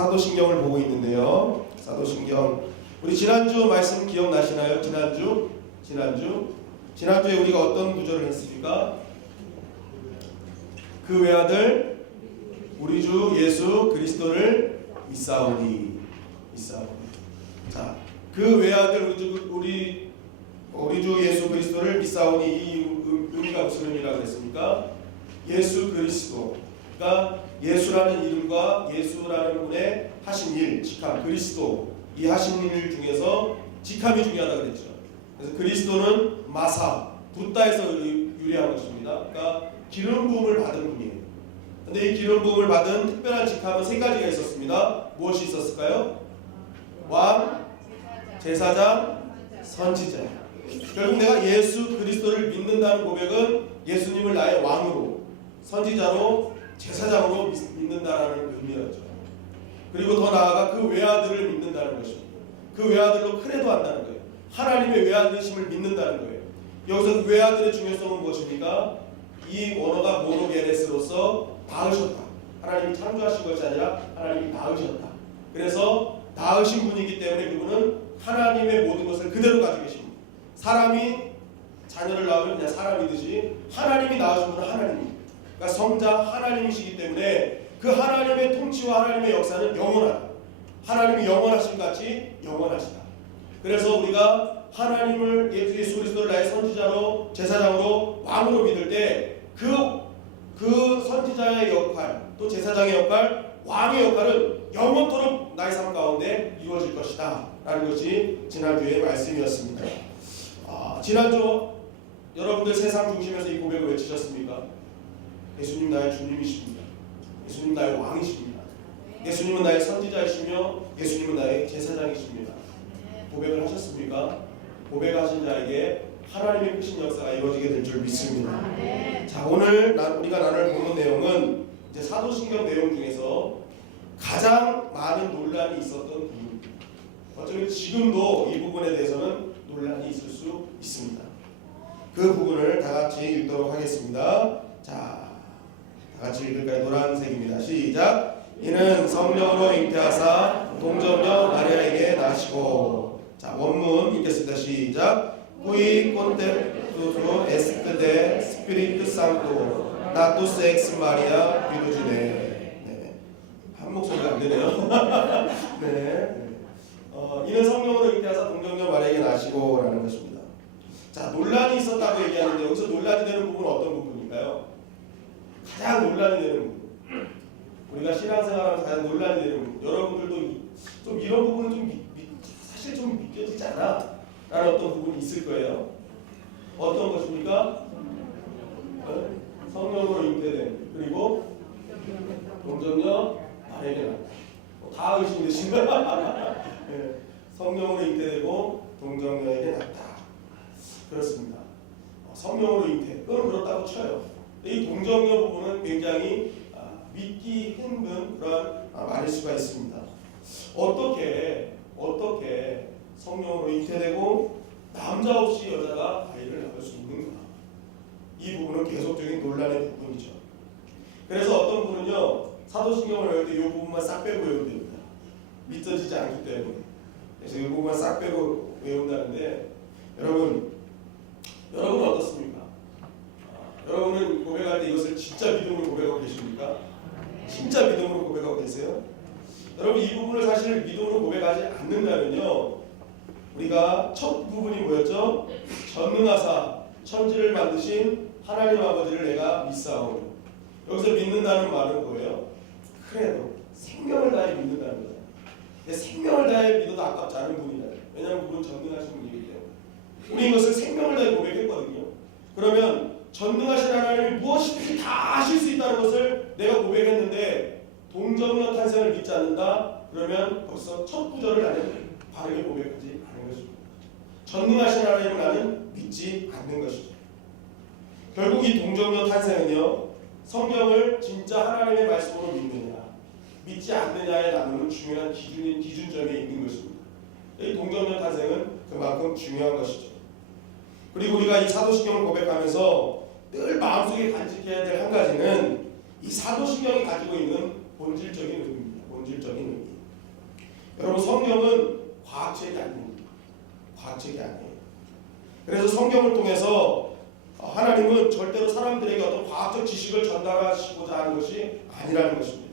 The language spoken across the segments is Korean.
사도신경을 보고 있는데요. 사도신경. 우리 지난주 말씀 기억나시나요? 지난주에 우리가 어떤 구절을 했습니까? 그 외아들 우리 주 예수 그리스도를 믿사오니. 자, 그 외아들 우리 주 예수 그리스도를 믿사오니, 이 의미가 무슨 의미라고 그랬습니까? 예수 그리스도가 예수라는 이름과 예수라는 분의 하신 일, 직함, 그리스도, 이 하신 일 중에서 직함이 중요하다고 그랬죠. 그래서 그리스도는 마사, 붓다에서 유래한 것입니다. 그러니까 기름 부음을 받은 분이에요. 근데 이 기름 부음을 받은 특별한 직함은 세 가지가 있었습니다. 무엇이 있었을까요? 왕, 제사장, 선지자. 결국 내가 예수 그리스도를 믿는다는 고백은 예수님을 나의 왕으로, 선지자로, 제사장으로 믿는다라는 의미였죠. 그리고 더 나아가 그 외아들을 믿는다는 것입니다. 그 외아들로 크레도 한다는 거예요. 하나님의 외아들심을 믿는다는 거예요. 여기서 외아들의 중요성은 무엇입니까? 이 원어가 모노게네스로서 낳으셨다. 하나님이 창조하신 것이 아니라 하나님이 낳으셨다. 그래서 낳으신 분이기 때문에 그분은 하나님의 모든 것을 그대로 가지고 계십니다. 사람이 자녀를 낳으면 그냥 사람이듯이 하나님이 낳으신 분은 하나님입니다. 그러니까 성자 하나님이시기 때문에 그 하나님의 통치와 하나님의 역사는 영원하다. 하나님이 영원하신 같이 영원하시다. 그래서 우리가 하나님을 예수 그리스도를 나의 선지자로, 제사장으로, 왕으로 믿을 때 그 선지자의 역할, 또 제사장의 역할, 왕의 역할은 영원토록 나의 삶 가운데 이루어질 것이다 라는 것이 지난주의 말씀이었습니다. 지난주 여러분들 세상 중심에서 이 고백을 외치셨습니까? 예수님 나의 주님이십니다. 예수님 나의 왕이십니다. 예수님은 나의 선지자이시며 예수님은 나의 제사장이십니다. 고백을 하셨습니까? 고백하신 자에게 하나님의 크신 역사가 이루어지게 될 줄 믿습니다. 자, 오늘 우리가 나눌 보는 내용은 이제 사도신경 내용 중에서 가장 많은 논란이 있었던 부분입니다. 어쩌면 지금도 이 부분에 대해서는 논란이 있을 수 있습니다. 그 부분을 다 같이 읽도록 하겠습니다. 자, 다 같이 읽을까요? 노란색입니다. 시작. 이는 성령으로 잉태하사 동정녀 마리아에게 나시고. 자, 원문 읽겠습니다. 시작. Qui contemplus est de Spiritu Sancto, natus ex Maria Virgine. 네, 한 목소리가 안 되네요. 네. 이는 성령으로 잉태하사 동정녀 마리아에게 나시고라는 것입니다. 자, 논란이 있었다고 얘기하는데 여기서 논란이 되는 부분은 어떤 부분일까요? 가장 논란이 되는 부분. 우리가 신앙생활하면서 가장 논란이 되는 부분. 여러분들도 좀 이런 부분은 사실 좀 믿겨지지 않아? 라는 어떤 부분이 있을 거예요. 어떤 것입니까? 성령으로 잉태된, 그리고 동정녀 마리아에게 낳았다. 다 의심되신가요? 네. 성령으로 잉태되고 동정녀에게 낳았다. 그렇습니다. 성령으로 잉태, 그건 그렇다고 쳐요. 이 동정녀 부분은 굉장히 믿기 힘든 그런 말일 수가 있습니다. 어떻게 성령으로 잉태되고 남자 없이 여자가 아이를 낳을 수 있는가? 이 부분은 계속적인 논란의 부분이죠. 그래서 어떤 분은요, 사도신경을 외울 때 이 부분만 싹 빼고 외우면 됩니다. 믿어지지 않기 때문에. 그래서 이 부분만 싹 빼고 외운다는데, 여러분은 어떻습니까? 여러분은 고백할 때 이것을 진짜 믿음으로 고백하고 계십니까? 진짜 믿음으로 고백하고 계세요? 여러분, 이 부분을 사실 믿음으로 고백하지 않는다면요, 우리가 첫 부분이 뭐였죠? 전능하사 천지를 만드신 하나님 아버지를 내가 믿사오니. 여기서 믿는다는 말은 뭐예요? 그래도 생명을 다해 믿는다는 거예요. 근데 생명을 다해 믿어도 아깝지 않은 분이잖아요. 왜냐하면 그분 전능하신 분이기 때문에. 우리 이것을 생명을 다해 고백했거든요. 그러면 전능하신 하나님이 무엇이든지 다 하실 수 있다는 것을 내가 고백했는데 동정녀 탄생을 믿지 않는다? 그러면 벌써 첫 구절을 나는 바르게 고백하지 않은 것입니다. 전능하신 하나님을 나는 믿지 않는 것이죠. 결국 이 동정녀 탄생은요, 성경을 진짜 하나님의 말씀으로 믿느냐, 믿지 않느냐에 나누는 중요한 기준점에 있는 것입니다. 이 동정녀 탄생은 그만큼 중요한 것이죠. 그리고 우리가 이 사도신경을 고백하면서 늘 마음속에 간직해야 될 한 가지는 이 사도신경이 가지고 있는 본질적인 의미입니다. 본질적인 의미. 여러분, 성경은 과학책이 아닙니다. 과학책이 아니에요. 그래서 성경을 통해서 하나님은 절대로 사람들에게 어떤 과학적 지식을 전달하시고자 하는 것이 아니라는 것입니다.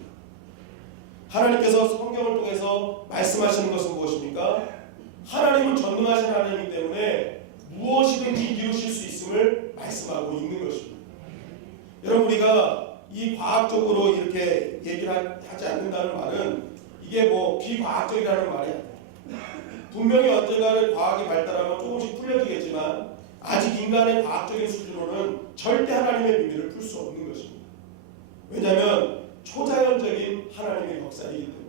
하나님께서 성경을 통해서 말씀하시는 것은 무엇입니까? 하나님은 전능하신 하나님이기 때문에 무엇이든지 이루실 수 있음을 말씀하고 있는 것입니다. 여러분, 우리가 이 과학적으로 이렇게 얘기를 하지 않는다는 말은 이게 뭐 비과학적이라는 말이 아니에요. 분명히 언젠가는 과학이 발달하면 조금씩 풀려지겠지만 아직 인간의 과학적인 수준으로는 절대 하나님의 비밀을 풀 수 없는 것입니다. 왜냐하면 초자연적인 하나님의 역사이기 때문에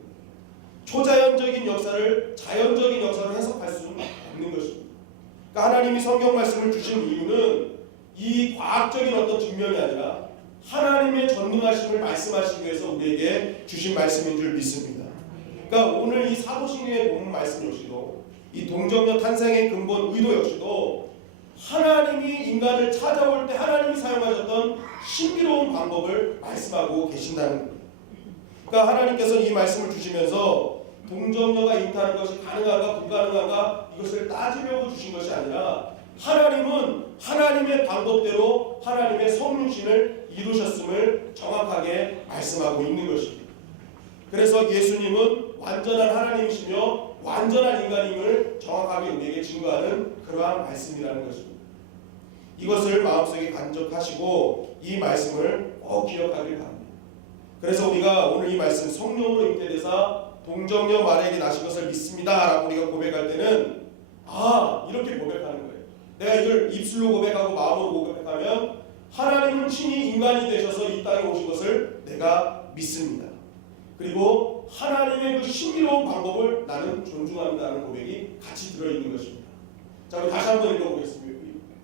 초자연적인 역사를 자연적인 역사로 해석할 수는 없는 것입니다. 그러니까 하나님이 성경 말씀을 주신 이유는 이 과학적인 어떤 증명이 아니라 하나님의 전능하심을 말씀하시기 위해서 우리에게 주신 말씀인 줄 믿습니다. 그러니까 오늘 이 사도신경의 본문 말씀 역시도 이 동정녀 탄생의 근본 의도 역시도 하나님이 인간을 찾아올 때 하나님이 사용하셨던 신비로운 방법을 말씀하고 계신다는 거예요. 그러니까 하나님께서 이 말씀을 주시면서 동정녀가 잉태하는 것이 가능한가 불가능한가 이것을 따지려고 주신 것이 아니라 하나님은 하나님의 방법대로 하나님의 성육신을 이루셨음을 정확하게 말씀하고 있는 것입니다. 그래서 예수님은 완전한 하나님이시며 완전한 인간임을 정확하게 우리에게 증거하는 그러한 말씀이라는 것입니다. 이것을 마음속에 간직하시고 이 말씀을 꼭 기억하길 바랍니다. 그래서 우리가 오늘 이 말씀 성령으로 잉태되사 동정녀 마리아에게 나신 것을 믿습니다 라고 우리가 고백할 때는 이렇게 고백하는 거예요. 내가 이걸 입술로 고백하고 마음으로 고백하면 하나님은 친히 인간이 되셔서 이 땅에 오신 것을 내가 믿습니다. 그리고 하나님의 그 신비로운 방법을 나는 존중한다는 고백이 같이 들어있는 것입니다. 자, 우리 다시 한번 읽어보겠습니다.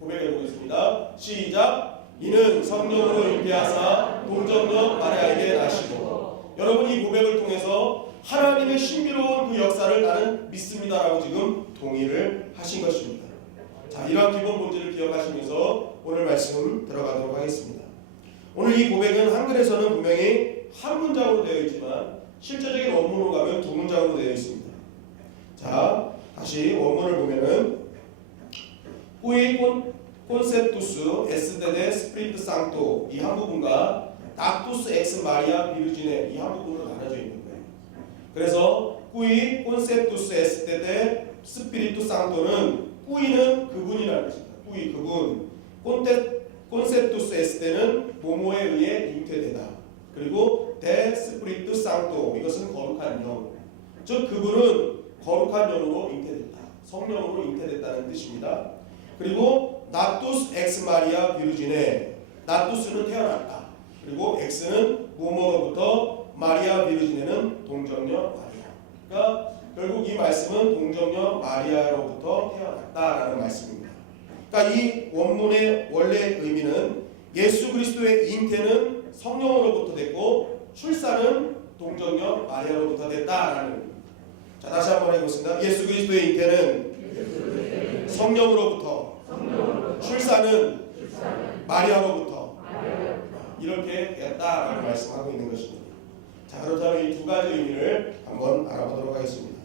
고백해보겠습니다. 시작. 이는 성령으로 잉태하사 동정녀 마리아에게 나시고. 여러분, 이 고백을 통해서 하나님의 신비로운 그 역사를 나는 믿습니다라고 지금 동의를 하신 것입니다. 자, 이러한 기본 본질을 기억하시면서 오늘 말씀 들어가도록 하겠습니다. 오늘 이 고백은 한글에서는 분명히 한 문장으로 되어 있지만 실제적인 원문으로 가면 두 문장으로 되어 있습니다. 자, 다시 원문을 보면은 Qui conceptus est de Spiritu Sancto 이 한 부분과 Dactus ex Maria Virgine 이 한 부분으로 나눠져 있는 거예요. 그래서 Qui conceptus est de Spiritu Sancto는 Qui는 그분이라는 것입니다. Qui 그분, conceptus est는 모모에 의해 잉태되다. 그리고 de Spiritu Sancto 이것은 거룩한 영, 즉 그분은 거룩한 영으로 잉태됐다. 성령으로 잉태됐다는 뜻입니다. 그리고 나투스 엑스 마리아 비르지네 나투스는 태어났다. 그리고 엑스는 모모로부터 마리아 비르지네는 동정녀 마리아. 그러니까 결국 이 말씀은 동정녀 마리아로부터 태어났다라는 말씀입니다. 그러니까 이 원문의 원래 의미는 예수 그리스도의 잉태는 성령으로부터 됐고 출산은 동정녀 마리아로부터 됐다라는 의미입니다. 자, 다시 한번 해보겠습니다. 예수 그리스도의 잉태는 성령으로부터, 출산은 마리아로부터 이렇게 되었다라고 말씀하고 있는 것입니다. 자, 그렇다면 이 두 가지 의미를 한번 알아보도록 하겠습니다.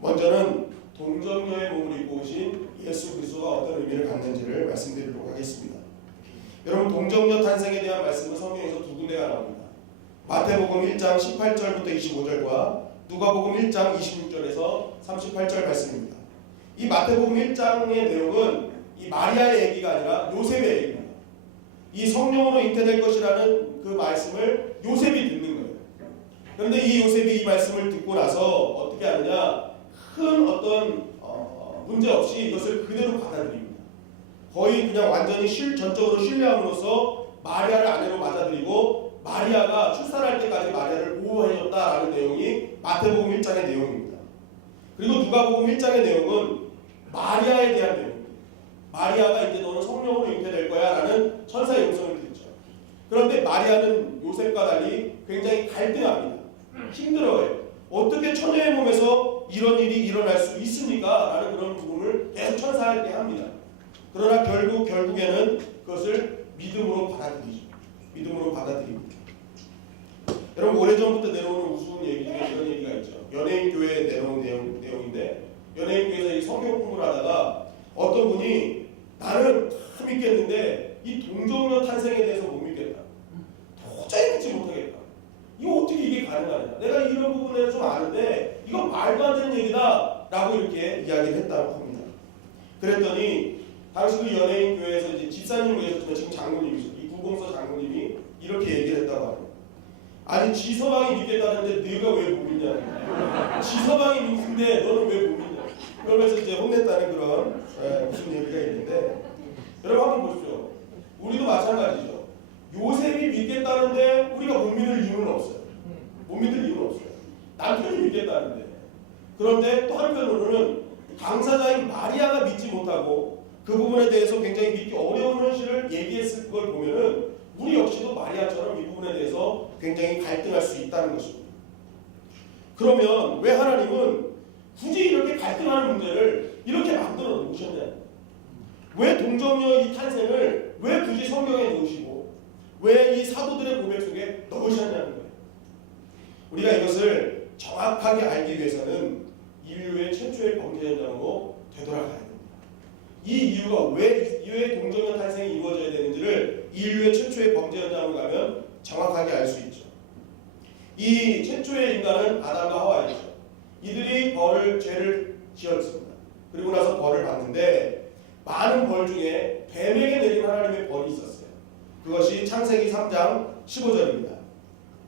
먼저는 동정녀의 몸을 입고 오신 예수 그리스도가 어떤 의미를 갖는지를 말씀드리도록 하겠습니다. 여러분, 동정녀 탄생에 대한 말씀은 성경에서 두 군데가 나옵니다. 마태복음 1장 18절부터 25절과 누가복음 1장 26절에서 38절 말씀입니다. 이 마태복음 1장의 내용은 이 마리아의 얘기가 아니라 요셉의 얘기입니다. 이 성령으로 잉태될 것이라는 그 말씀을 요셉이 듣는 거예요. 그런데 이 요셉이 이 말씀을 듣고 나서 어떻게 하느냐, 큰 어떤 문제 없이 이것을 그대로 받아들입니다. 거의 그냥 완전히 전적으로 신뢰함으로써 마리아를 아내로 맞아들이고 마리아가 출산할 때까지 마리아를 보호해줬다라는 내용이 마태복음 1장의 내용입니다. 그리고 누가복음 1장의 내용은 마리아에 대한 내용입니다. 마리아가 이제 너는 성령으로 잉태될 거야 라는 천사의 음성을 듣죠. 그런데 마리아는 요셉과 달리 굉장히 갈등합니다. 힘들어해요. 어떻게 처녀의 몸에서 이런 일이 일어날 수 있습니까? 라는 그런 부분을 계속 천사에게 합니다. 그러나 결국에는 그것을 믿음으로 받아들이죠. 믿음으로 받아들입니다. 여러분, 오래전부터 내려오는 우스운 얘기 중에 이런 얘기가 있죠. 연예인 교회에 내려온 내용이 성경 공부를 하다가 어떤 분이 나는 다 믿겠는데 이 동정녀 탄생에 대해서 못 믿겠다. 도저히 믿지 못하겠다. 이거 어떻게 이게 가능하냐. 내가 이런 부분에 좀 아는데 이건 말도 안 되는 얘기다 라고 이렇게 이야기를 했다고 합니다. 그랬더니 당시 그 연예인 교회에서 이제 집사님을 계셨지만 지금 장로님이죠. 이 구공서 장로님이 이렇게 얘기를 했다고 합니다. 아니 지서방이 믿겠다는데 네가 왜 못 믿냐. 지서방이 믿는데 너는 왜 못 믿냐. 그러면서 이제 혼냈다는 그런 무슨 얘기가 있는데 여러분 한번 보십시오. 우리도 마찬가지죠. 요셉이 믿겠다는데 우리가 못 믿을 이유는 없어요. 못 믿을 이유는 없어요. 남편이 믿겠다는데. 그런데 또 한편으로는 당사자인 마리아가 믿지 못하고 그 부분에 대해서 굉장히 믿기 어려운 현실을 얘기했을 걸 보면은 우리 역시도 마리아처럼 이 부분에 대해서 굉장히 갈등할 수 있다는 것입니다. 그러면 왜 하나님은 굳이 이렇게 갈등하는 문제를 이렇게 만들어 놓으셨냐? 왜 동정녀의 탄생을 왜 굳이 성경에 놓으시고 왜 이 사도들의 고백 속에 넣으셨냐는 거예요. 우리가 이것을 정확하게 알기 위해서는 인류의 최초의 범죄 현장으로 되돌아가야 됩니다. 이 이유가 왜 동정녀 탄생이 이루어져야 되는지를 인류의 최초의 범죄 현장으로 가면 정확하게 알 수 있죠. 이 최초의 인간은 아담과 하와이죠. 이들이 죄를 지었습니다. 그리고 나서 벌을 받는데 많은 벌 중에 뱀에게 내린 하나님의 벌이 있었어요. 그것이 창세기 3장 15절입니다.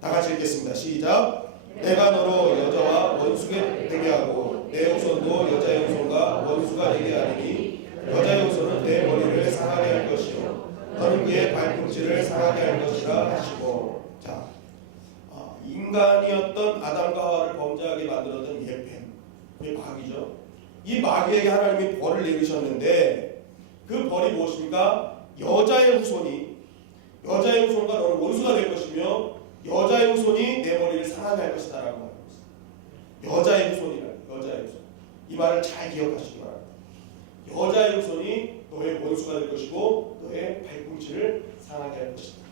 다 같이 읽겠습니다. 시작. 내가 너로 여자와 원수가 되게 하고 내 후손도 여자의 후손과 원수가 되게 하리니 여자의 후손은 내 머리를 상하게 할 것이요 너는 그의 발꿈치를 상하게 할 것이라 하시고. 자, 인간이었던 아담과 하와를 범죄하게 만들었던 예뱀, 그게 마귀죠. 이 마귀에게 하나님이 벌을 내리셨는데 그 벌이 무엇입니까? 여자의 후손과 너는 원수가 될 것이며 여자의 후손이 내 머리를 상하게 할 것이다 라고 하는 것입니다. 여자의 후손이라는 여자의 후손. 이 말을 잘 기억하시기 바랍니다. 여자의 후손이 너의 원수가 될 것이고 너의 발꿈치를 상하게 할 것이다.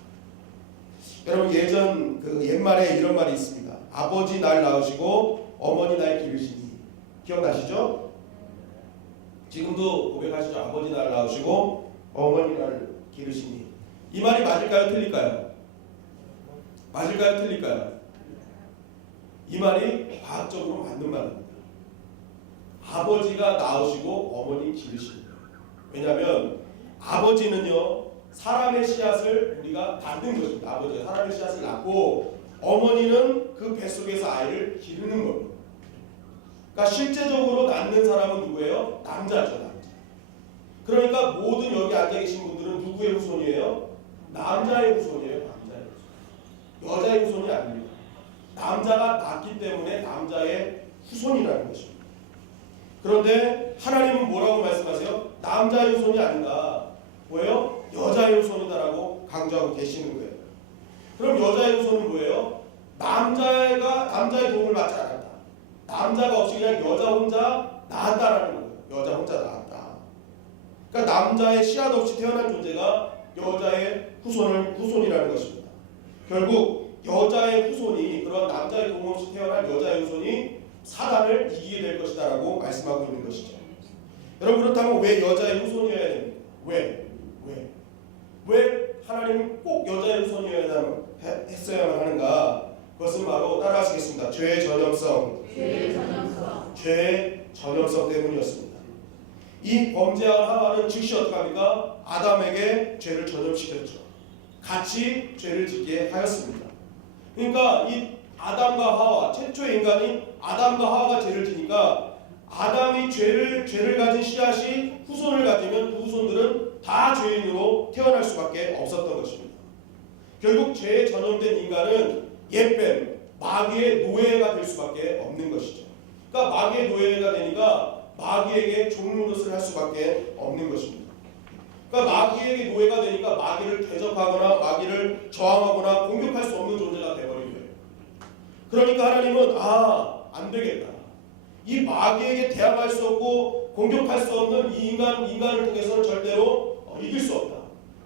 여러분 예전 옛말에 이런 말이 있습니다. 아버지 날 낳으시고 어머니 날 기르시니. 기억나시죠? 지금도 고백하시죠. 아버지 날 낳으시고 어머니 날 기르시니. 이 말이 맞을까요? 틀릴까요? 맞을까요? 틀릴까요? 이 말이 과학적으로 맞는 말입니다. 아버지가 낳으시고 어머니 기르시는 거예요. 왜냐하면 아버지는요 사람의 씨앗을 우리가 낳는 것입니다. 아버지가 사람의 씨앗을 낳고 어머니는 그 뱃속에서 아이를 기르는 겁니다. 그러니까 실제적으로 낳는 사람은 누구예요? 남자죠. 남자. 그러니까 모든 여기 앉아 계신 분들은 누구의 후손이에요? 남자의 후손이에요. 남자의 후손. 여자의 후손이 아닙니다. 남자가 낳기 때문에 남자의 후손이라는 것입니다. 그런데 하나님은 뭐라고 말씀하세요? 남자의 후손이 아니다. 뭐예요? 여자의 후손이다라고 강조하고 계시는 거예요. 그럼 여자의 후손은 뭐예요? 남자의 도움을 받지 않았다. 남자가 없이 그냥 여자 혼자 낳았다라는 거예요. 여자 혼자 낳았다. 그러니까 남자의 씨앗 없이 태어난 존재가 여자의 후손이라는 것입니다. 결국 여자의 후손이 그런 남자의 도움 없이 태어난 여자의 후손이 사단을 이기게 될 것이다라고 말씀하고 있는 것이죠. 여러분 그렇다면 왜 여자의 후손이어야 됩니까? 왜 하나님은 꼭 여자의 후손이어야만 하는가? 그것은 바로 따라하시겠습니다. 죄의 전염성 때문이었습니다. 이 범죄한 하와는 즉시 어떻게 합니까? 아담에게 죄를 전염시켰죠. 같이 죄를 짓게 하였습니다. 그러니까 이 아담과 하와, 최초의 인간인 아담과 하와가 죄를 지니까 아담이 죄를 가진 씨앗이 후손을 가지면 그 후손들은 다 죄인으로 태어날 수밖에 없었던 것입니다. 결국 죄에 전염된 인간은 옛뱀, 마귀의 노예가 될 수밖에 없는 것이죠. 그러니까 마귀의 노예가 되니까 마귀에게 종노릇을 할 수밖에 없는 것입니다. 그러니까 마귀에게 노예가 되니까 마귀를 대적하거나 마귀를 저항하거나 공격할 수 없는 존재가 되어버린 거예요. 그러니까 하나님은 안 되겠다. 이 마귀에게 대항할 수 없고 공격할 수 없는 이 인간을 통해서는 절대로 이길 수 없다.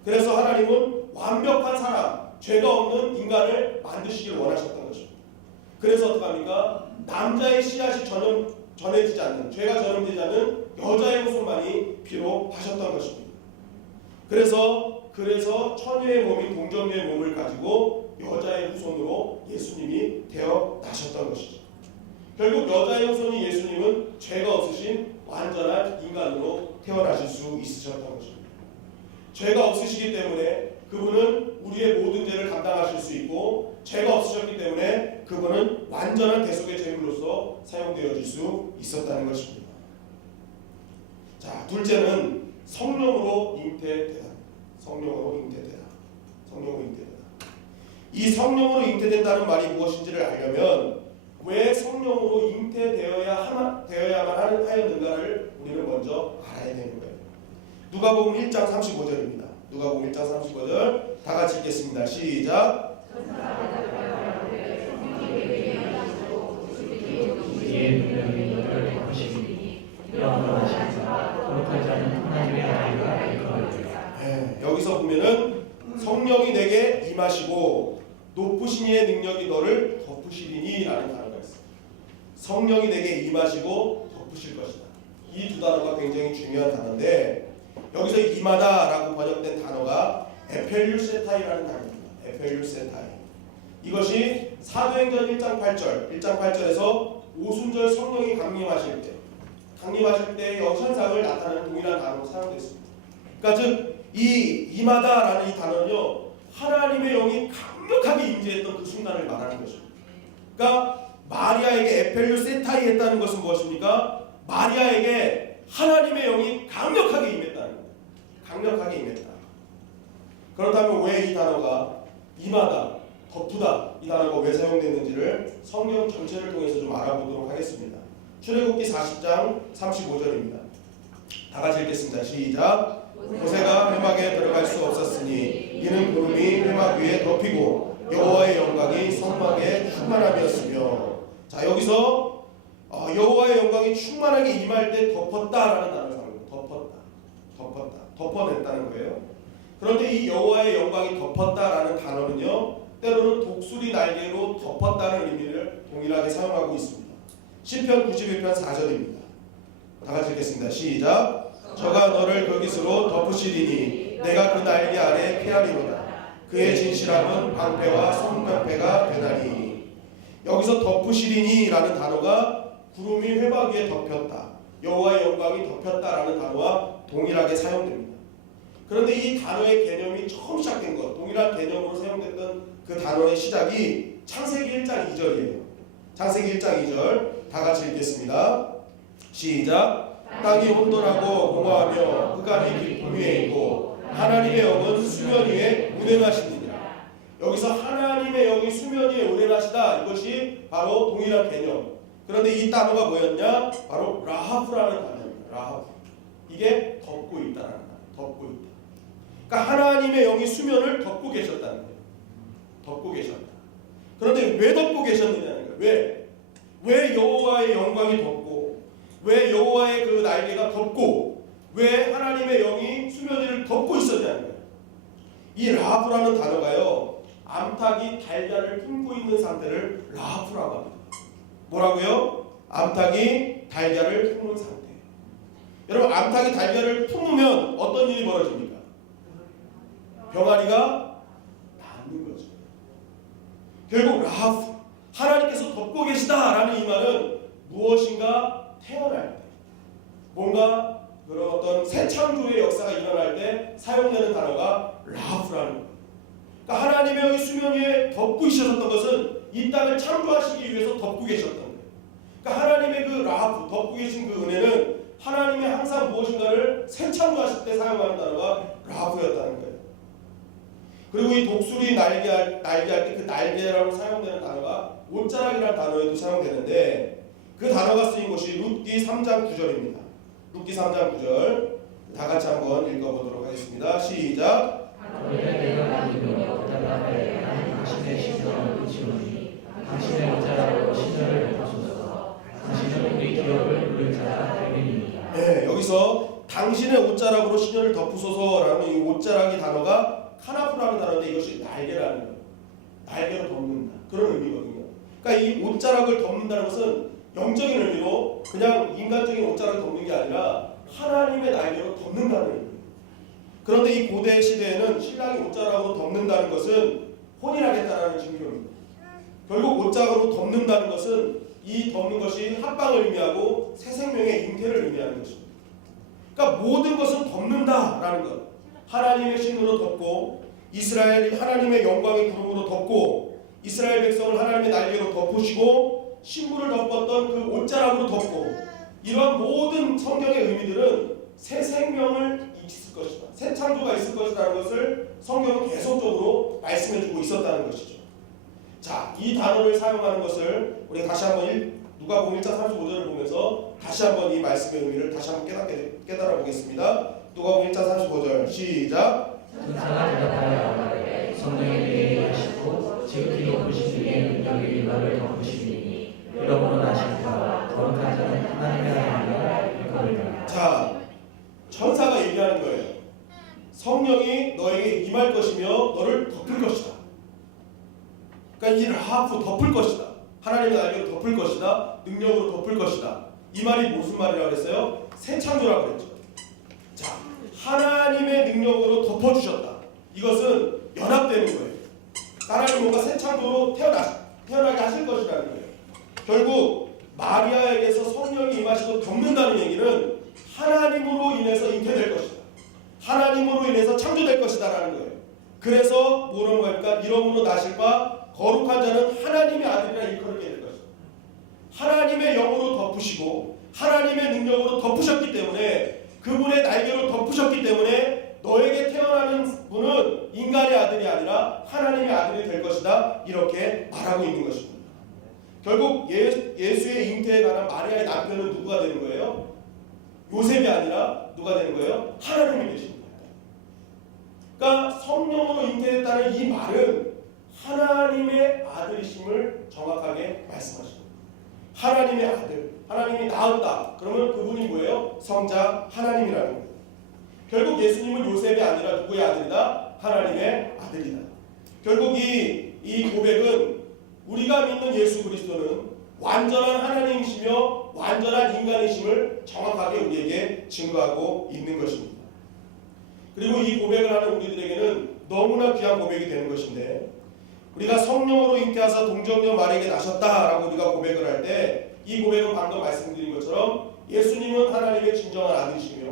그래서 하나님은 완벽한 사람, 죄가 없는 인간을 만드시기를 원하셨던 것입니다. 그래서 어떡합니까? 남자의 씨앗이 전해지지 않는, 죄가 전염되지 않는 여자의 후손만이 피로 하셨던 것입니다. 그래서 처녀의 몸인 동정녀의 몸을 가지고 여자의 후손으로 예수님이 태어나셨던 것이죠. 결국 여자의 후손이 예수님은 죄가 없으신 완전한 인간으로 태어나실 수 있으셨던 것입니다. 죄가 없으시기 때문에 그분은 우리의 모든 죄를 감당하실 수 있고, 죄가 없으셨기 때문에 그분은 완전한 대속의 제물로서 사용되어질 수 있었다는 것입니다. 자, 둘째는 성령으로 잉태되다. 성령으로 잉태되다. 성령으로 잉태되다. 이 성령으로 잉태된다는 말이 무엇인지를 알려면 왜 성령으로 잉태되어야만 하였는가를 우리는 먼저 알아야 되는 거예요. 누가복음 1장 35절입니다. 누가복음 1장 35절 다 같이 읽겠습니다. 시작. 네, 여기서 보면은 성령이 내게 임하시고 높으신 이의 능력이 너를 덮으시리니 라는 단어가 있습니다. 성령이 내게 임하시고 덮으실 것이다. 이 두 단어가 굉장히 중요한 단어인데, 여기서 임하다 라고 번역된 단어가 에펠류세타이라는 단어입니다. 에펠류세타이. 이것이 사도행전 1장 8절에서 오순절 성령이 강림하실 때의 현상을 나타내는 동일한 단어로 사용됐습니다. 그러니까 즉 이 임하다라는 이 단어는요, 하나님의 영이 강력하게 임재했던 그 순간을 말하는 것입니다. 그러니까 마리아에게 에펠류세타이 했다는 것은 무엇입니까? 마리아에게 하나님의 영이 강력하게 임했다는 거예요. 강력하게 임했다. 그렇다면 왜 이 단어가 임하다, 덮으다 이 단어가 왜 사용됐는지를 성경 전체를 통해서 좀 알아보도록 하겠습니다. 출애굽기 40장 35절입니다. 다 같이 읽겠습니다. 시작. 모세가 회막에 들어갈 수 없었으니 이는 구름이 회막 위에 덮이고 여호와의 영광이 성막에 충만함이었으며. 자, 여기서 여호와의 영광이 충만하게 임할 때 덮었다라는 단어를 사용합니다. 덮어냈다는 거예요. 그런데 이 여호와의 영광이 덮었다라는 단어는요, 때로는 독수리 날개로 덮었다는 의미를 동일하게 사용하고 있습니다. 시편 91편 4절입니다. 다 같이 읽겠습니다. 시작. 저가 너를 거기서로 덮으시리니 내가 그 날개 아래 피하리로다. 그의 진실함은 방패와 성방패가 되나니. 여기서 덮으시리니 라는 단어가 구름이 회막 위에 덮였다, 여호와의 영광이 덮였다라는 단어와 동일하게 사용됩니다. 그런데 이 단어의 개념이 처음 시작된 것, 동일한 개념으로 사용됐던 그 단어의 시작이 창세기 1장 2절이에요. 창세기 1장 2절 다 같이 읽겠습니다. 시작. 땅이 혼돈하고 공허하며 흑암이 깊음 위에 있고 하나님의 영은 수면 위에 운행하시느니라. 여기서 하나님의 영이 수면 위에 운행하시다, 이것이 바로 동일한 개념. 그런데 이 단어가 뭐였냐? 바로 라하프라는 단어입니다. 라하프. 이게 덮고 있다라는 단어. 덮고 있다. 그러니까 하나님의 영이 수면을 덮고 계셨다는 거예요. 덮고 계셨다. 그런데 왜 덮고 계셨느냐는 거예요. 왜 여호와의 영광이 덮고, 왜 여호와의 그 날개가 덮고, 왜 하나님의 영이 수면 위를 덮고 있었냐는 거예요. 이 라하프라는 단어가요, 암탉이 달걀을 품고 있는 상태를 라하프라고 합니다. 뭐라고요? 암탉이 달걀을 품은 상태. 여러분, 암탉이 달걀을 품으면 어떤 일이 벌어집니까? 병아리가 낳는 거죠. 결국 라하프, 하나님께서 덮고 계시다라는 이 말은 무엇인가 태어날 때, 뭔가 그런 어떤 새 창조의 역사가 일어날 때 사용되는 단어가 라하프라는 거예요. 그러니까 하나님의 영이 수면 위에 덮고 있었던 것은 이 땅을 창조하시기 위해서 덮고 계셨던 거예요. 그러니까 하나님의 그 라하프, 덮고 계신 그 은혜는 하나님의 항상 무엇인가를 새 창조하실 때 사용하는 단어가 라하프였다는 거예요. 그리고 이 독수리 날개 할 때 그 날개라고 사용되는 단어가 옷자락이라는 단어에도 사용되는데, 그 단어가 쓰인 곳이 룻기 3장 9절입니다. 룻기 3장 9절 다 같이 한번 읽어보도록 하겠습니다. 시작. 당신의 신령을 붙이노니 당신의 옷자락으로 신령을 덮으소서. 당신은 우리 기업을 누릴 자가 되리니이다. 네, 여기서 당신의 옷자락으로 신령을 덮으소서라는 이 옷자락이 단어가 카나프라는 단어인데, 이것이 날개라는 거예요. 날개로 덮는다, 그런 의미거든요. 그러니까 이 옷자락을 덮는다는 것은 영적인 의미로 날개로 그냥 인간적인 옷자락을 덮는 게 아니라 하나님의 날개로 덮는다는 얘기예요. 그런데 이 고대 시대에는 신랑이 옷자락으로 덮는다는 것은 혼인하겠다라는 증거입니다. 결국 옷자락으로 덮는다는 것은 이 덮는 것이 합방을 의미하고 새 생명의 잉태를 의미하는 것입니다. 그러니까 모든 것은 덮는다라는 것. 하나님의 신으로 덮고 이스라엘이 하나님의 영광의 구름으로 덮고 이스라엘 백성을 하나님의 날개로 덮으시고 신부를 덮었던 그 옷자락으로 덮고 이러한 모든 성경의 의미들은 새 생명을 있을 것이다. 새 창조가 있을 것이라는 것을 성경은 계속적으로 말씀해주고 있었다는 것이죠. 자, 이 단어를 사용하는 것을 우리가 다시 한번 누가복음 1장 35절을 보면서 다시 한번 이 말씀의 의미를 다시 한번 깨달아 보겠습니다. 누가복음 1장 35절 시작. 천사가 대답하여 말하되 성령이 내게 임하시고 지극히 높으신 이의 능력이 너를 덮으시니 그러므로 나실까봐 거룩한 자는 하나님의 아들이라 일컬으리라. 자, 천사가 얘기하는 거예요. 성령이 너에게 임할 것이며 너를 덮을 것이다. 그러니까 이 라하프 덮을 것이다. 하나님의 날개로 덮을 것이다. 능력으로 덮을 것이다. 이 말이 무슨 말이라고 그랬어요? 새 창조라고 그랬죠. 자, 하나님의 능력으로 덮어주셨다. 이것은 연합되는 거예요. 하나님 뭔가 새 창조로 태어나게 하실 것이라는 거예요. 결국 마리아에게서 성령이 임하시고 덮는다는 얘기는 하나님으로 인해서 잉태될 것이다. 하나님으로 인해서 창조될 것이다라는 거예요. 그래서 뭐라는 거니까 이러므로 나실 바 거룩한 자는 하나님의 아들이라 일컬게 될 것이다. 하나님의 영으로 덮으시고 하나님의 능력으로 덮으셨기 때문에 그분의 날개로 덮으셨기 때문에 너에게 태어나는 분은 인간의 아들이 아니라 하나님의 아들이 될 것이다. 이렇게 말하고 있는 것입니다. 결국 예수의 잉태에 관한 마리아의 남편은 누구가 되는 거예요? 요셉이 아니라 누가 되는 거예요? 하나님이 되시는 거예요. 그러니까 성령으로 잉태됐다는 이 말은 하나님의 아들이심을 정확하게 말씀하시는 거예요. 하나님의 아들, 하나님이 낳았다. 그러면 그분이 뭐예요? 성자 하나님이라는 거예요. 결국 예수님은 요셉이 아니라 누구의 아들이다? 하나님의 아들이다. 결국 이 고백은 우리가 믿는 예수 그리스도는 완전한 하나님이시며 완전한 인간이심을 정확하게 우리에게 증거하고 있는 것입니다. 그리고 이 고백을 하는 우리들에게는 너무나 귀한 고백이 되는 것인데 우리가 성령으로 잉태하사 동정녀 마리아에게 나셨다라고 우리가 고백을 할 때 이 고백은 방금 말씀드린 것처럼 예수님은 하나님의 진정한 아들이시며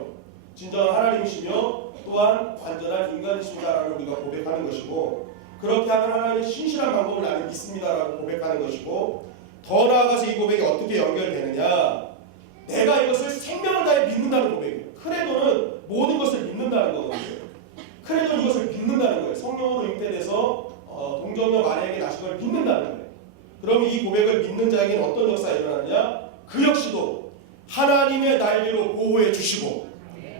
진정한 하나님이시며 또한 완전한 인간이십니다라고 우리가 고백하는 것이고 그렇게 하는 하나님의 신실한 방법을 나는 믿습니다라고 고백하는 것이고 더 나아가서 이 고백이 어떻게 연결되느냐 내가 이것을 생명을 다해 믿는다는 고백이에요. 크레도는 모든 것을 믿는다는 거거든요. 크레도는 이것을 믿는다는 거예요. 성령으로 잉태돼서 동정녀 마리아에게 나신 걸 믿는다는 거예요. 그럼 이 고백을 믿는 자에게는 어떤 역사가 일어나느냐? 그 역시도 하나님의 날개로 보호해 주시고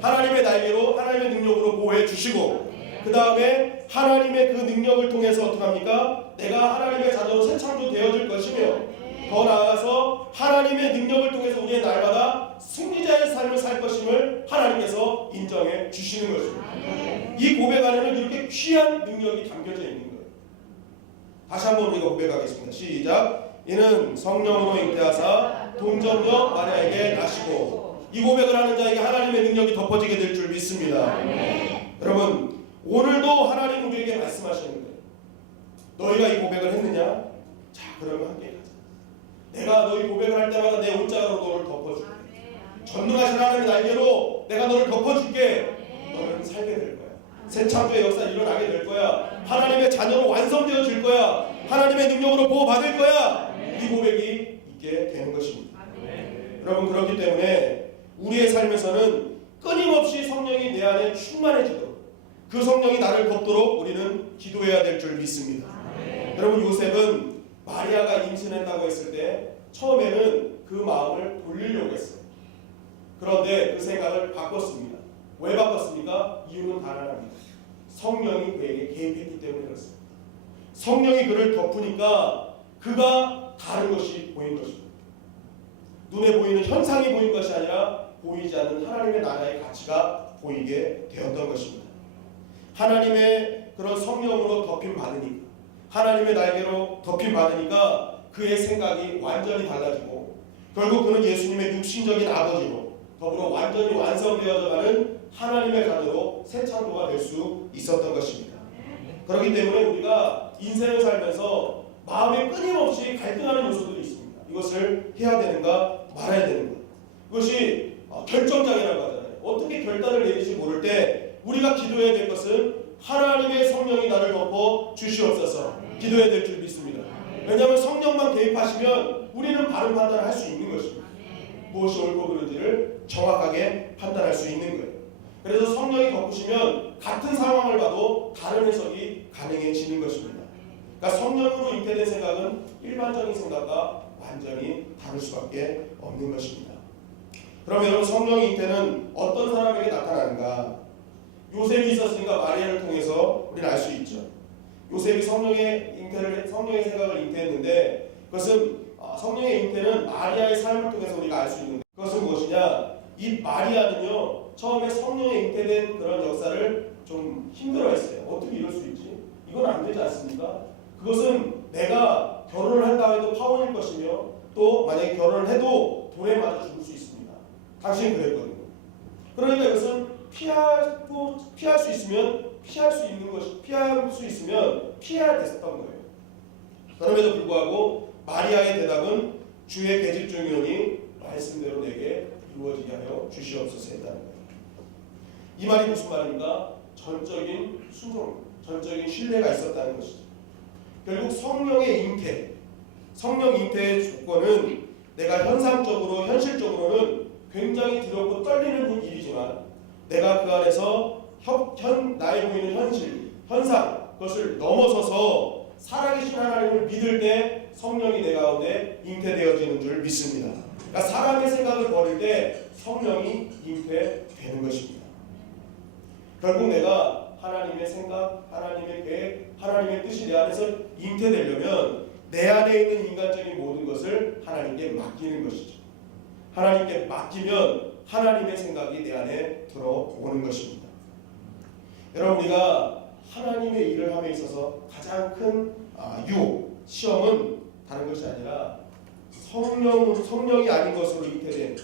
하나님의 날개로 하나님의 능력으로 보호해 주시고 그 다음에 하나님의 그 능력을 통해서 어떻게 합니까? 내가 하나님의 자녀로 새 창조 되어질 것이며 더 나아가서 하나님의 능력을 통해서 우리의 날마다 승리자의 삶을 살 것임을 하나님께서 인정해 주시는 것입니다. 이 고백 안에는 이렇게 귀한 능력이 담겨져 있는 거예요. 다시 한번 우리가 고백하겠습니다. 시작. 이는 성령으로 잉태하사 동정녀 마리아에게 나시고 이 고백을 하는 자에게 하나님의 능력이 덮어지게 될 줄 믿습니다. 여러분 오늘도 하나님 우리에게 말씀하시는 거예요. 너희가 이 고백을 했느냐? 자 그러면 함께 가자. 내가 너희 고백을 할 때마다 내 옷자락으로 너를 덮어줄게. 전능하신 하나님의 날개로 내가 너를 덮어줄게. 너는 살게 될 거야. 새 창조의 역사가 일어나게 될 거야. 하나님의 자녀로 완성되어질 거야. 하나님의 능력으로 보호받을 거야. 이 고백이 있게 되는 것입니다. 여러분 그렇기 때문에 우리의 삶에서는 끊임없이 성령이 내 안에 충만해지도록 그 성령이 나를 덮도록 우리는 기도해야 될 줄 믿습니다. 여러분 요셉은 마리아가 임신했다고 했을 때 처음에는 그 마음을 돌리려고 했어요. 그런데 그 생각을 바꿨습니다. 왜 바꿨습니까? 이유는 단 하나입니다. 성령이 그에게 개입했기 때문에 그렇습니다. 성령이 그를 덮으니까 그가 다른 것이 보인 것입니다. 눈에 보이는 현상이 보인 것이 아니라 보이지 않는 하나님의 나라의 가치가 보이게 되었던 것입니다. 하나님의 그런 성령으로 덮임 받으니까 하나님의 날개로 덮임 받으니까 그의 생각이 완전히 달라지고 결국 그는 예수님의 육신적인 아버지로 더불어 완전히 완성되어져가는 하나님의 자녀로 새 창조가 될 수 있었던 것입니다. 그렇기 때문에 우리가 인생을 살면서 마음에 끊임없이 갈등하는 요소들이 있습니다. 이것을 해야 되는가 말아야 되는가. 이것이 결정장애라고 하잖아요. 어떻게 결단을 내릴지 모를 때 우리가 기도해야 될 것은 하나님의 성령이 나를 덮어 주시옵소서 기도해야 될 줄 믿습니다. 왜냐하면 성령만 개입하시면 우리는 바른 판단을 할 수 있는 것입니다. 무엇이 옳고 그른지를 정확하게 판단할 수 있는 거예요. 그래서 성령이 덮으시면 같은 상황을 봐도 다른 해석이 가능해지는 것입니다. 그러니까 성령으로 잉태된 생각은 일반적인 생각과 완전히 다를 수밖에 없는 것입니다. 그럼 여러분, 성령의 잉태는 어떤 사람에게 나타나는가? 요셉이 있었으니까 마리아를 통해서 우리는 알 수 있죠. 요셉이 성령의 생각을 잉태했는데 그것은 성령의 잉태는 마리아의 삶을 통해서 우리가 알 수 있는데 그것은 무엇이냐? 이 마리아는요 처음에 성령의 잉태된 그런 역사를 좀 힘들어했어요. 어떻게 이럴 수 있지? 이건 안 되지 않습니까? 그것은 내가 결혼을 한다 해도 파혼일 것이며 또 만약에 결혼을 해도 돌에 맞아 죽을 수 있습니다. 당신은 그랬거든요. 그러니까 이것은 피할 수 있으면 피할 수 있는 것이 피할 수 있으면 피해야 됐었던 거예요. 그럼에도 불구하고 마리아의 대답은 주의 계집 중이오니 말씀대로 내게 이루어지게 하여 주시옵소서 했다는 거예요. 이 말이 무슨 말입니까? 전적인 순종, 전적인 신뢰가 있었다는 것이죠. 결국 성령의 잉태, 성령 잉태의 조건은 내가 현상적으로 현실적으로는 굉장히 두렵고 떨리는 일이지만 내가 그 안에서 나에 보이는 현실, 현상 그것을 넘어서서 살아계신 하나님을 믿을 때 성령이 내 가운데 잉태되어지는 줄 믿습니다. 그러니까 사람의 생각을 버릴 때 성령이 잉태되는 것입니다. 결국 내가 하나님의 생각, 하나님의 계획, 하나님의 뜻이 내 안에서 잉태되려면 내 안에 있는 인간적인 모든 것을 하나님께 맡기는 것이죠. 하나님께 맡기면 하나님의 생각이 내 안에 들어오는 것입니다. 여러분, 우리가 하나님의 일을 함에 있어서 가장 큰 유혹, 시험은 다른 것이 아니라 성령이 아닌 것으로 잉태된,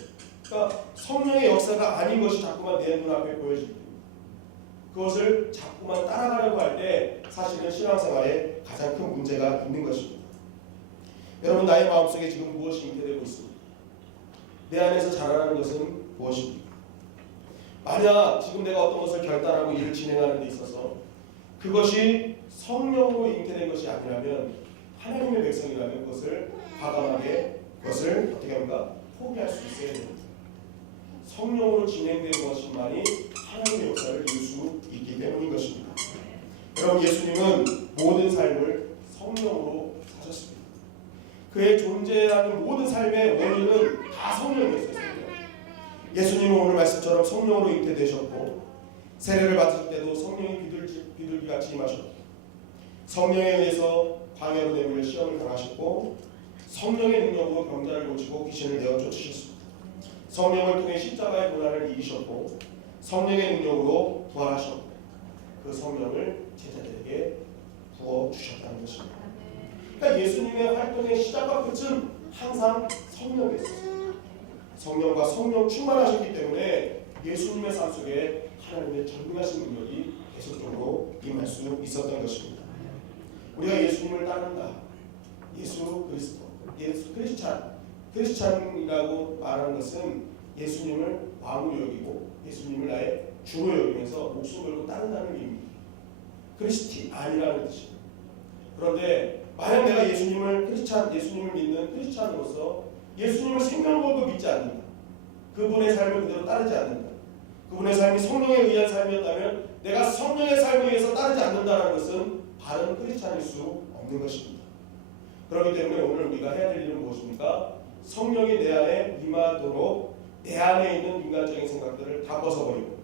그러니까 성령의 역사가 아닌 것이 자꾸만 내 눈앞에 보여질 때 그것을 자꾸만 따라가려고 할 때 사실은 신앙생활에 가장 큰 문제가 있는 것입니다. 여러분, 나의 마음속에 지금 무엇이 잉태되고 있습니까? 내 안에서 자라나는 것은 무엇입니까? 만약 지금 내가 어떤 것을 결단하고 일을 진행하는 데 있어서 그것이 성령으로 잉태된 것이 아니라면, 하나님의 백성이라면 그것을 과감하게 그것을 어떻게 합니까? 포기할 수 있어야 됩니다. 성령으로 진행된 것만이 하나님의 역사를 이룰 수 있기 때문인 것입니다. 여러분, 예수님은 모든 삶을 성령으로 사셨습니다. 그의 존재하는 모든 삶의 원인은 다 성령이었습니다. 예수님은 오늘 말씀처럼 성령으로 잉태되셨고 세례를 받으실 때도 성령이 비둘기같이 임하셨고 성령에 의해서 광야로 내몰려 시험을 당하셨고 성령의 능력으로 병자를 고치고 귀신을 내어 쫓으셨습니다. 성령을 통해 십자가의 고난을 이기셨고 성령의 능력으로 부활하셨고 그 성령을 제자들에게 부어주셨다는 것입니다. 그러니까 예수님의 활동의 시작과 끝은 항상 성령이었습니다. 성령과 성령 충만하셨기 때문에 예수님의 삶 속에 하나님의 전능하신 능력이 계속적으로 임할 수 있었던 것입니다. 우리가 예수님을 따른다, 예수 그리스도, 예수 크리스찬이라고 말하는 것은 예수님을 왕으로 여기고 예수님을 나의 주로 여기면서 목숨 걸고 따른다는 의미입니다. 크리스티안이라는 뜻입니다. 그런데 만약 내가 예수님을 믿는 크리스찬으로서 예수님을 생명을 걸고 믿지 않는다, 그분의 삶을 그대로 따르지 않는다, 그분의 삶이 성령에 의한 삶이었다면 내가 성령의 삶에 의해서 따르지 않는다는 것은 바른 크리스찬일 수 없는 것입니다. 그렇기 때문에 오늘 우리가 해야 될 일은 무엇입니까? 성령이 내 안에 임하도록 내 안에 있는 인간적인 생각들을 다 벗어버리고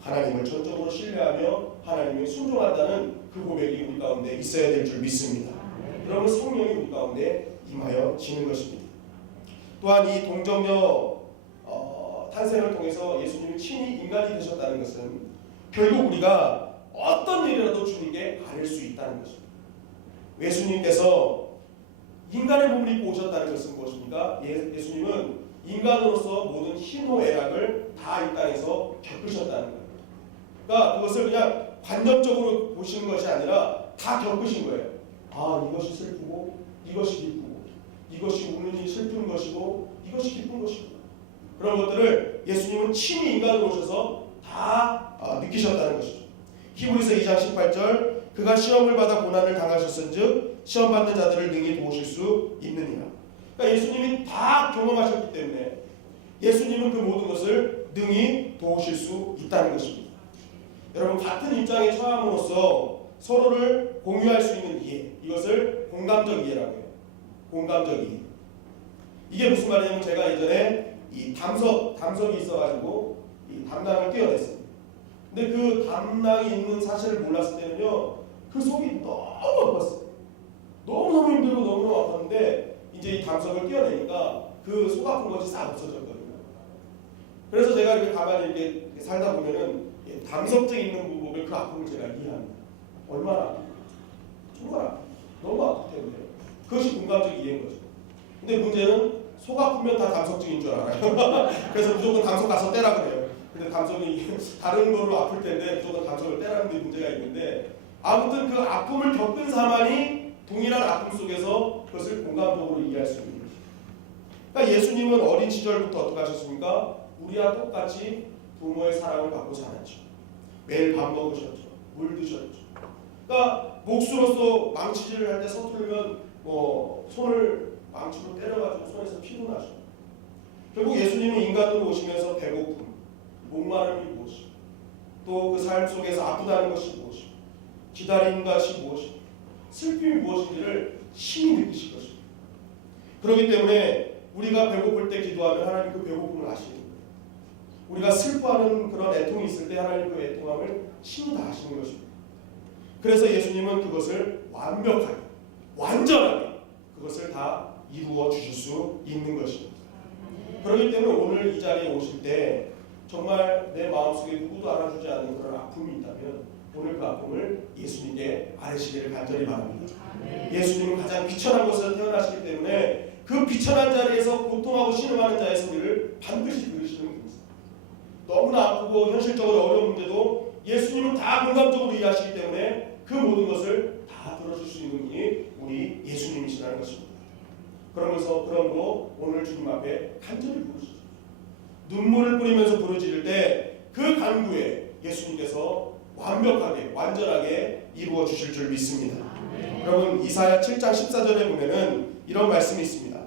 하나님을 전적으로 신뢰하며 하나님을 순종한다는 그 고백이 우리 가운데 있어야 될 줄 믿습니다. 그러면 성령이 우리 가운데 임하여 지는 것입니다. 또한 이 동정녀 탄생을 통해서 예수님이 친히 인간이 되셨다는 것은 결국 우리가 어떤 일이라도 주님께 아릴 수 있다는 것입니다. 예수님께서 인간의 몸을 입고 오셨다는 것은 무엇입니까? 예수님은 인간으로서 모든 희노애락을 다 이 땅에서 겪으셨다는 거예요. 그러니까 그것을 그냥 관념적으로 보시는 것이 아니라 다 겪으신 거예요. 아, 이것이 슬프고 이것이 기쁘고 이것이 우는이 슬픈 것이고 이것이 기쁜 것이고 그런 것들을 예수님은 친히 인간으로 오셔서 다 느끼셨다는 것이죠. 히브리서 2장 18절 그가 시험을 받아 고난을 당하셨은즉 시험 받는 자들을 능히 도우실 수 있느니라. 그러니까 예수님이 다 경험하셨기 때문에 예수님은 그 모든 것을 능히 도우실 수 있다는 것입니다. 여러분, 같은 입장에 처함으로써 서로를 공유할 수 있는 이해, 이것을 공감적 이해라고 해요. 공감적 이해. 이게 무슨 말이냐면 제가 예전에 이 담석이 있어가지고 이 담낭을 떼어냈습니다. 근데 그 담낭이 있는 사실을 몰랐을 때는요, 그 속이 너무 아팠어요. 너무너무 힘들고 너무너무 아팠는데 이제 이 담석을 떼어내니까 그 속 아픈 것이 싹 없어졌거든요. 그래서 제가 이렇게 가만히 이렇게 살다 보면은 담석증 있는 부분을 그 아픔을 제가 이해합니다. 얼마나 아프고 정말 아프고 너무 아프기 때문에 그것이 공감적 이해인 거죠. 근데 문제는 속 아프면 다 담석증인 줄 알아요. 그래서 무조건 담석 가서 떼라 그래요. 근데 담석이 다른 걸로 아플 텐데 무조건 담석을 떼라는 데 문제가 있는데 아무튼 그 아픔을 겪은 사람이 동일한 아픔 속에서 그것을 공감적으로 이해할 수 있는 거죠. 그러니까 예수님은 어린 시절부터 어떻게 하셨습니까? 우리와 똑같이 부모의 사랑을 받고 살았죠. 매일 밥 먹으셨죠. 물 드셨죠. 그러니까 목수로서 망치질을 할 때 서투르면 손을 망치로 때려가지고 손에서 피도 나죠. 결국 예수님은 인간으로 오시면서 배고픔, 목마름이 무엇이고 또 그 삶 속에서 아프다는 것이 무엇이고 기다리는 것이 무엇이고 슬픔이 무엇인지를 심히 느끼실 것입니다. 그렇기 때문에 우리가 배고플 때 기도하면 하나님 그 배고픔을 아시는 거예요. 우리가 슬퍼하는 그런 애통이 있을 때 하나님 그 애통함을 심히 다 아시는 것입니다. 그래서 예수님은 그것을 완벽하게, 완전하게 그것을 다 이루어 주실 수 있는 것입니다. 그렇기 때문에 오늘 이 자리에 오실 때 정말 내 마음속에 누구도 알아주지 않는 그런 아픔이 있다면 오늘 그 아픔을 예수님께 아뢰시기를 간절히 바랍니다. 예수님은 가장 비천한 곳에서 태어나시기 때문에 그 비천한 자리에서 고통하고 신음하는 자의 소리를 반드시 들으시는 분이세요. 너무나 아프고 현실적으로 어려운 문제도 예수님은 다 공감적으로 이해하시기 때문에 그 모든 것을 다 들어줄 수 있는 분이 우리 예수님이시라는 것입니다. 그러므로 오늘 주님 앞에 간절히 부르시죠. 눈물을 뿌리면서 부르짖을 때 그 간구에 예수님께서 완벽하게 완전하게 이루어 주실 줄 믿습니다. 여러분, 이사야 7장 14절에 보면은 이런 말씀이 있습니다.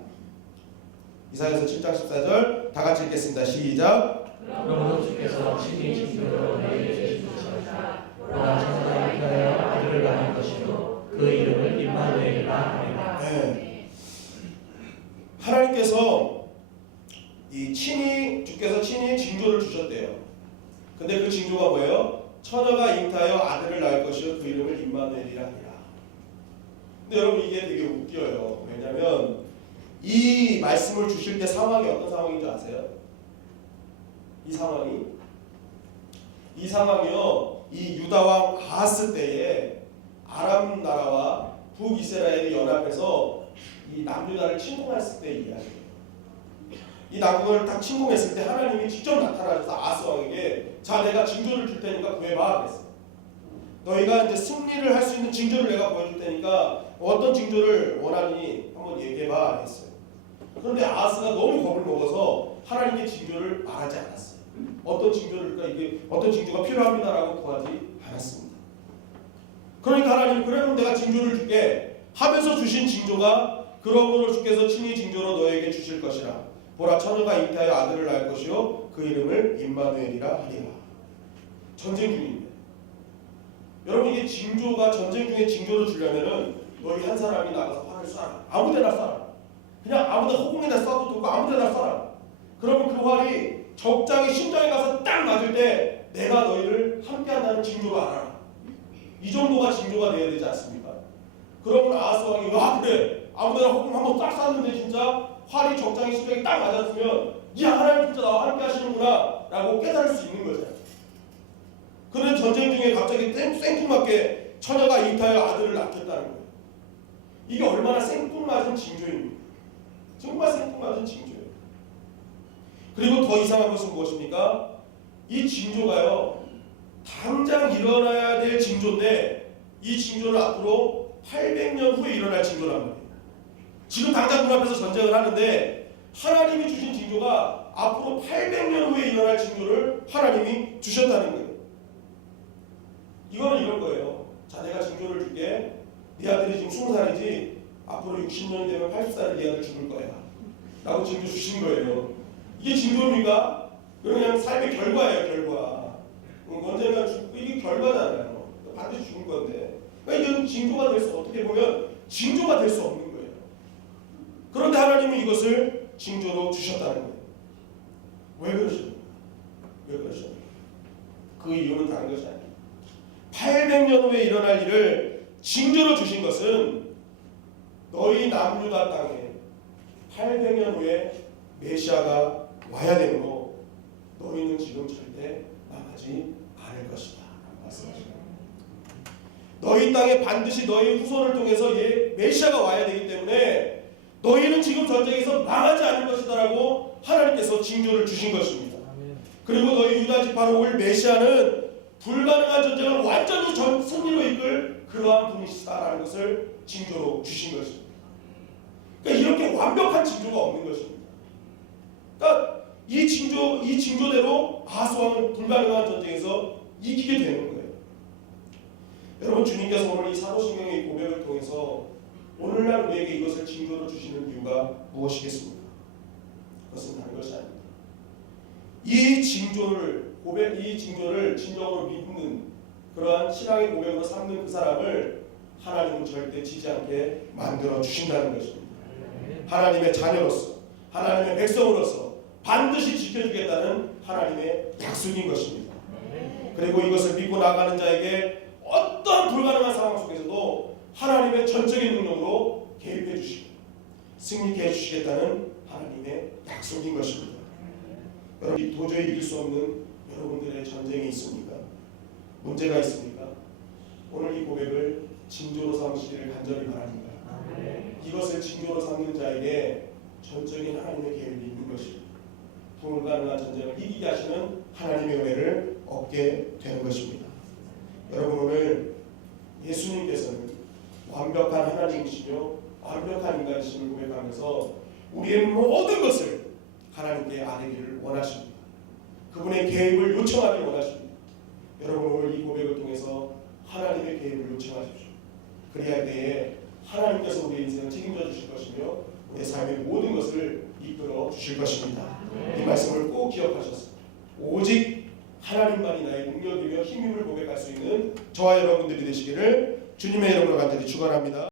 이사야서 7장 14절 다 같이 읽겠습니다. 시작. 그러므로 주께서 친히 징조로 너희에게 주신 것이라 보라 천사가 위하여 아들을 낳을 것이요 그 이름을 임마누엘이라 하리라. 네. 하나님께서 주께서 친히 징조를 주셨대요. 근데 그 징조가 뭐예요? 처녀가 잉타하여 아들을 낳을 것이요 그 이름을 임마누엘이라 하리라. 근데 여러분, 이게 되게 웃겨요. 왜냐하면 이 말씀을 주실 때 상황이 어떤 상황인 줄 아세요? 이 상황이요, 이 유다왕 아하스 때에 아람 나라와 북이스라엘이 연합해서 이 남유다를 침공했을 때 이야기예요. 이 남국을 딱 침공했을 때 하나님이 직접 나타나셔서 아하스 왕에게 자, 내가 징조를 줄 테니까 구해봐 그랬어요. 너희가 이제 승리를 할 수 있는 징조를 내가 보여줄 테니까 어떤 징조를 원하니 한번 얘기해봐 했어요. 그런데 아하스가 너무 겁을 먹어서 하나님께 징조를 말하지 않았어요. 어떤 징조를 줄까, 이게 어떤 징조가 필요합니다라고 구하지 않았습니다. 그러니까 하나님이 그래 그럼 내가 징조를 줄게 하면서 주신 징조가 그러므로 주께서 친히 징조로 너에게 주실 것이라 보라 처녀가 잉태하여 아들을 낳을 것이요 그 이름을 임마누엘이라 하리라. 전쟁 중인데 여러분, 이게 징조가 전쟁 중에 징조를 주려면은 너희 한 사람이 나가서 활을 쏴라. 아무데나 쏴라. 그냥 아무데나 허공에다 쏴도 되고 아무데나 쏴라. 그러면 그 활이 적장이 심장에 가서 딱 맞을 때 내가 너희를 함께한다는 징조를 알아라. 이 정도가 징조가 돼야 되지 않습니까? 그러면 아하스 왕이 와 그래 아무데나 허공 한번 딱 쐈는데 진짜 활이 적장이 심장에 딱 맞았으면 야, 하나님 진짜 나와 함께 하시는구나 라고 깨달을 수 있는 거잖아요. 그런데 전쟁 중에 갑자기 생뚱맞게 처녀가 잉타하여 아들을 낳겠다는 거예요. 이게 얼마나 생뚱맞은 징조입니까? 정말 생뚱맞은 징조예요. 그리고 더 이상한 것은 무엇입니까? 이 징조가요, 당장 일어나야 될 징조인데 이 징조는 앞으로 800년 후에 일어날 징조란 말이에요. 지금 당장 문 앞에서 전쟁을 하는데 하나님이 주신 징조가 앞으로 800년 후에 일어날 징조를 하나님이 주셨다는 거예요. 이거는 이런 거예요. 자, 내가 징조를 줄게. 네 아들이 지금 20살이지 앞으로 60년이 되면 80살에 네 아들 죽을 거야 라고 징조 주신 거예요. 이게 징조입니까? 그냥 삶의 결과예요. 결과. 언젠가 죽고 이게 결과잖아요. 반드시 죽을 건데, 그러니까 이건 징조가 될 수, 어떻게 보면 징조가 될 수 없는 거예요. 그런데 하나님은 이것을 징조로 주셨다는 거예요. 왜 그러십니까? 왜 그러십니까? 그 이유는 다른 것이 아니에요. 800년 후에 일어날 일을 징조로 주신 것은 너희 남유다 땅에 800년 후에 메시아가 와야 되므로 너희는 지금 절대 망하지 않을 것이다 라고 말씀하십니다. 너희 땅에 반드시 너희 후손을 통해서 메시아가 와야 되기 때문에 너희는 지금 전쟁에서 망하지 않을 것이다 라고 하나님께서 징조를 주신 것입니다. 그리고 너희 유다 지파로 올 메시아는 불가능한 전쟁을 완전히 승리로 이끌 그러한 분이시다라는 것을 징조로 주신 것입니다. 그러니까 이렇게 완벽한 징조가 없는 것입니다. 그러니까 이 징조대로 아하스왕은 불가능한 전쟁에서 이기게 되는 거예요. 여러분, 주님께서 오늘 이 사도신경의 고백을 통해서 오늘날 우리에게 이것을 징조로 주시는 이유가 무엇이겠습니까? 그것은 다른 것이 아닙니다. 이 징조를 진정으로 믿는 그러한 신앙의 고백으로 삼는 그 사람을 하나님은 절대 지지 않게 만들어 주신다는 것입니다. 하나님의 자녀로서, 하나님의 백성으로서 반드시 지켜주겠다는 하나님의 약속인 것입니다. 그리고 이것을 믿고 나가는 자에게 어떤 불가능한 상황 속에서도 하나님의 전적인 능력으로 개입해 주시고 승리케 해주시겠다는 하나님의 약속인 것입니다. 여러분, 도저히 이길 수 없는 여러분들의 전쟁이 있습니까? 문제가 있습니까? 오늘 이 고백을 징조로 삼으시기를 간절히 바랍니다. 이것을 징조로 삼는 자에게 전적인 하나님의 계획이 있는 것입니다. 불가능한 전쟁을 이기게 하시는 하나님의 은혜를 얻게 되는 것입니다. 여러분, 오늘 예수님께서는 완벽한 하나님이시며 완벽한 인간이심을 고백하면서 우리의 모든 것을 하나님께 아뢰기를 원하십니다. 그분의 개입을 요청하기를 원하십니다. 여러분, 오늘 이 고백을 통해서 하나님의 개입을 요청하십시오. 그리할 때에 하나님께서 우리의 인생을 책임져 주실 것이며 우리의 삶의 모든 것을 이끌어 주실 것입니다. 이 말씀을 꼭 기억하셔서 오직 하나님만이 나의 능력이며 힘임을 고백할 수 있는 저와 여러분들이 되시기를 주님의 이름으로 간절히 축원합니다.